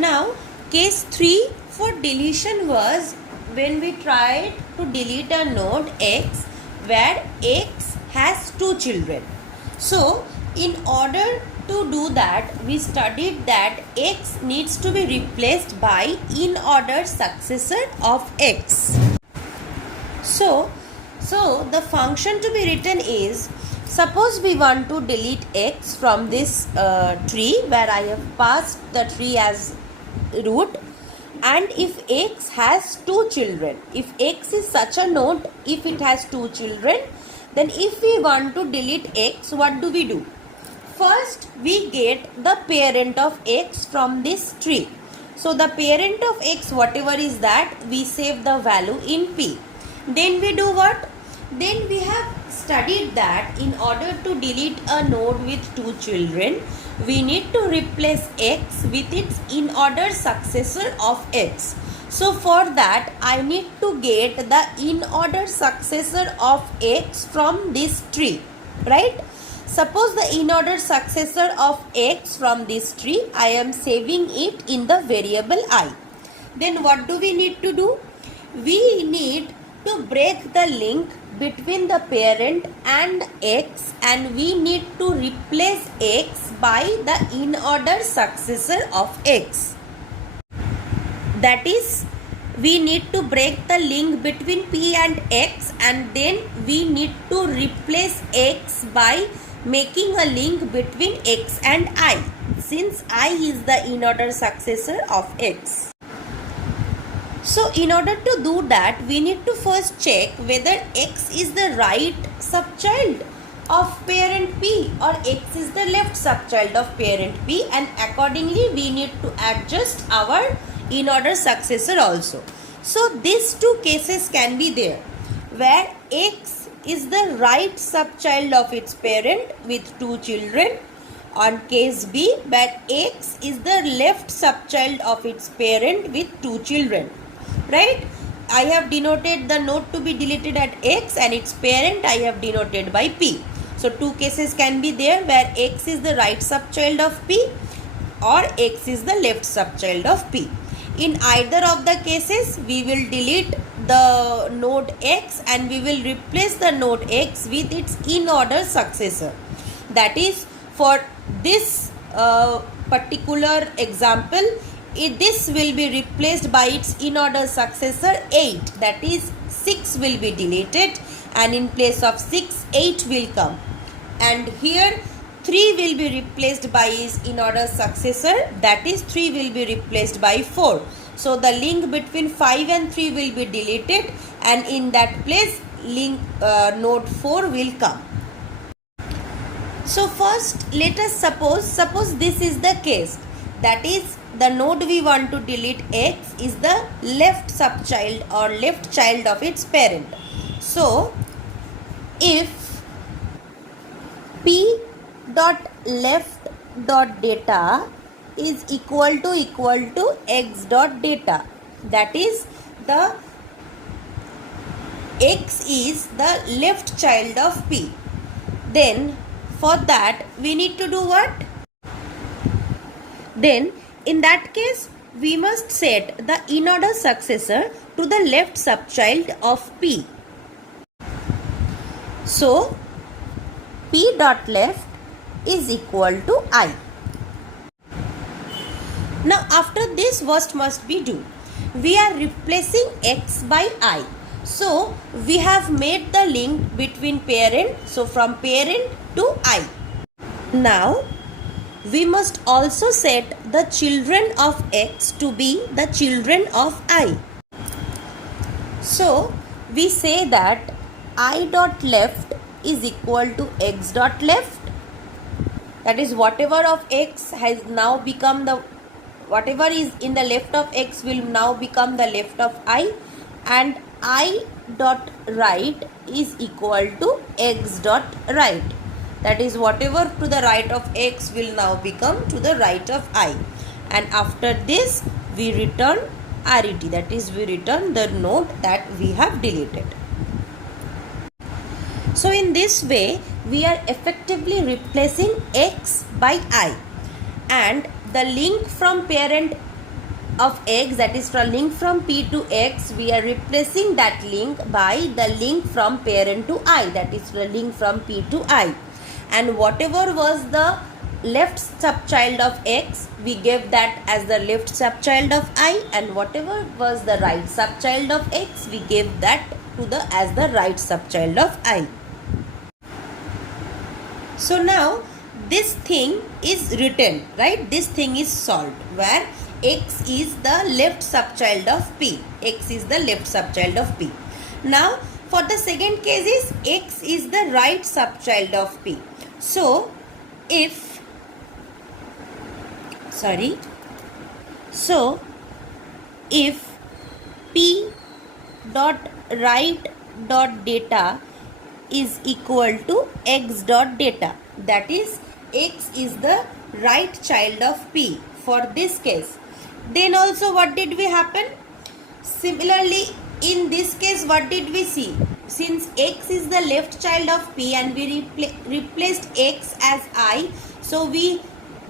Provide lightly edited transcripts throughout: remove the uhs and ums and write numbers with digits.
Now case 3 for deletion was when we tried to delete a node x where x has 2 children. So in order to do that, we studied that x needs to be replaced by in-order successor of x. So the function to be written is, suppose we want to delete x from this tree where I have passed the tree as root, and if x has 2 children, if x is such a node, if it has 2 children, then if we want to delete x, what do we do? First we get the parent of x from this tree. So the parent of x, whatever is that, we save the value in p. Then we do what? Then we have studied that in order to delete a node with 2 children, we need to replace x with its in-order successor of x. So for that, I need to get the in-order successor of x from this tree, right? Suppose the in-order successor of x from this tree, I am saving it in the variable I. Then what do we need to do? We need to break the link between the parent and x, and we need to replace x by the in-order successor of x. That is, we need to break the link between p and x, and then we need to replace x by making a link between x and I, since I is the in-order successor of x. So in order to do that, we need to first check whether x is the right subchild of parent p or x is the left subchild of parent p, and accordingly we need to adjust our in-order successor also. So these two cases can be there where x is the right subchild of its parent with 2 children, on case B where x is the left subchild of its parent with 2 children. Right? I have denoted the node to be deleted at x, and its parent I have denoted by p. So two cases can be there where x is the right subchild of p or x is the left subchild of p. In either of the cases, we will delete the node x and we will replace the node x with its in-order successor. That is, for this particular example, this will be replaced by its in-order successor 8. That is, 6 will be deleted, and in place of 6, 8 will come. And here 3 will be replaced by its in-order successor, that is 3 will be replaced by 4. So the link between 5 and 3 will be deleted, and in that place link node 4 will come. So first let us suppose this is the case, that is the node we want to delete x is the left subchild or left child of its parent. So if p dot left dot data is equal to x dot data, that is the x is the left child of p, then for that we need to do what? Then in that case we must set the in-order successor to the left subchild of p. So p dot left is equal to I. Now after this, what must we do? We are replacing x by I. So we have made the link between parent, so from parent to I. Now we must also set the children of x to be the children of I. So we say that I dot left is equal to x dot left. That is, whatever of x has now become the, whatever is in the left of x will now become the left of I, and I dot right is equal to x dot right. That is, whatever to the right of x will now become to the right of I. And after this we return arity, that is, we return the node that we have deleted. So in this way we are effectively replacing x by I, and the link from parent of x, that is for link from P to X, we are replacing that link by the link from parent to I, that is the link from P to I. And whatever was the left subchild of X, we gave that as the left subchild of I, and whatever was the right subchild of X, we gave that to the as the right subchild of I. So now this thing is written, right? This thing is solved where X is the left subchild of P. X is the left subchild of P. Now for the second case is X is the right subchild of P. So if P dot right dot data is equal to X dot data, that is X is the right child of P for this case, then also what did we happen? Similarly in this case what did we see? Since X is the left child of P and we replaced X as I, so we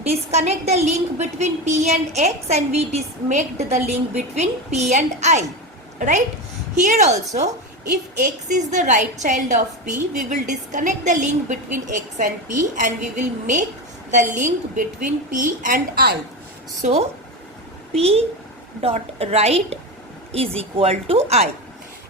disconnect the link between P and X and we make the link between P and I, right? Here also, if X is the right child of P, we will disconnect the link between X and P and we will make the link between P and I. So P dot right is equal to I.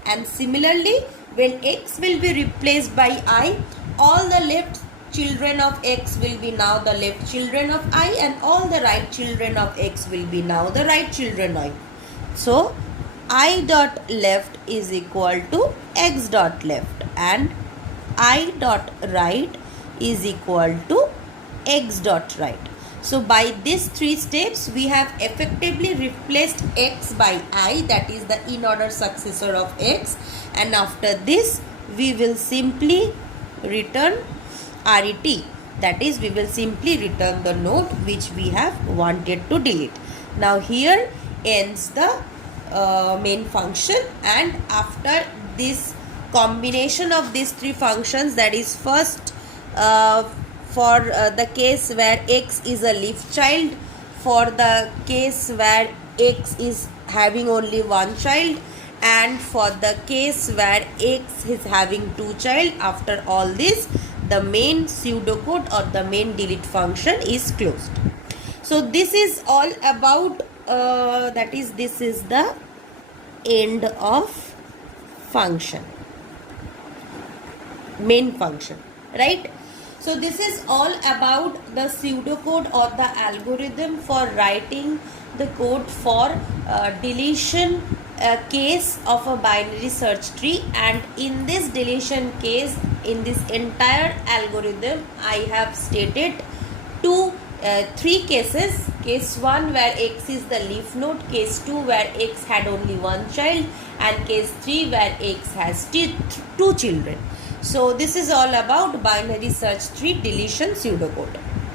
And similarly, when X will be replaced by I, all the left children of X will be now the left children of I, and all the right children of X will be now the right children of I. So I dot left is equal to X dot left and I dot right is equal to X dot right. So by these three steps we have effectively replaced X by I, that is the in order successor of X, and after this we will simply return RET, that is we will simply return the node which we have wanted to delete. Now here ends the main function, and after this combination of these three functions, that is first for the case where X is a leaf child, for the case where X is having only one child, and for the case where X is having two child, after all this the main pseudocode or the main delete function is closed. So this is all about that is this is the end of function, main function, right? So this is all about the pseudocode or the algorithm for writing the code for deletion case of a binary search tree. And in this deletion case, in this entire algorithm, I have stated three cases. Case 1 where X is the leaf node, case 2 where X had only one child, and case 3 where X has two children. So this is all about binary search tree deletion pseudocode.